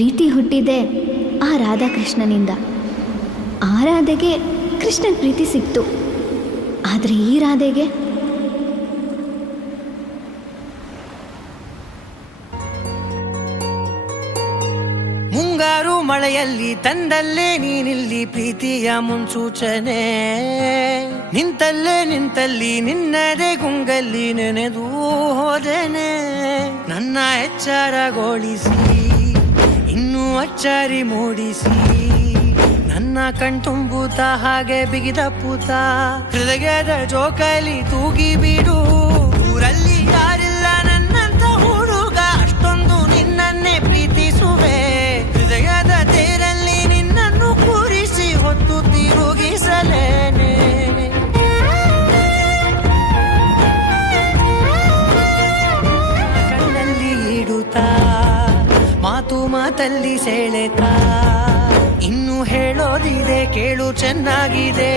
ಪ್ರೀತಿ ಹುಟ್ಟಿದೆ ಆ ರಾಧಾಕೃಷ್ಣನಿಂದ. ಆ ರಾಧೆಗೆ ಕೃಷ್ಣನ ಪ್ರೀತಿ ಸಿಕ್ತು, ಆದರೆ ಈ ರಾಧೆಗೆ ಮುಂಗಾರು ಮಳೆಯಲ್ಲಿ ತಂದಲ್ಲೇ ನೀನಿಲ್ಲಿ ಪ್ರೀತಿಯ ಮುನ್ಸೂಚನೆ. ನಿಂತಲ್ಲಿ ನಿನ್ನದೇ ಗುಂಗಲ್ಲಿ ನೆನೆದು ಹೋದೆನೆ. ನನ್ನ ಎಚ್ಚರಗೊಳಿಸಿ ಇನ್ನೂ ಅಚ್ಚರಿ ಮೂಡಿಸಿ, ನನ್ನ ಕಣ್ತುಂಬುತ್ತ ಹಾಗೆ ಬಿಗಿದ ಪೂತ ಹೃದಯದ ಜೋಕಾಲಿ ತೂಗಿ ಬಿಡು. ಊರಲ್ಲಿ ಯಾರಿಲ್ಲ ನನ್ನಂತ ಹುಡುಗ, ಅಷ್ಟೊಂದು ನಿನ್ನನ್ನೇ ಪ್ರೀತಿಸುವೆ. ಹೃದಯದ ತೇರಲ್ಲಿ ನಿನ್ನನ್ನು ಕೂರಿಸಿ ಹೊತ್ತು ತಿರುಗಿಸಲೇನೆ. ಕಣ್ಣಲ್ಲಿ ಇಡುತ್ತಾ ಮಾತಲ್ಲಿ ಸೆಳೆತ, ಇನ್ನು ಹೇಳೋದಿದೆ ಕೇಳು ಚೆನ್ನಾಗಿದೆ.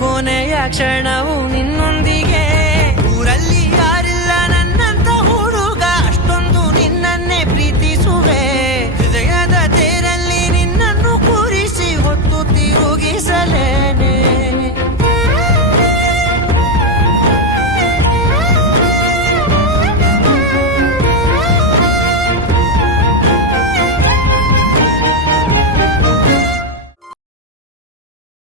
ಕೊನೆಯ ಕ್ಷಣವು ನಿನ್ನೊಂದು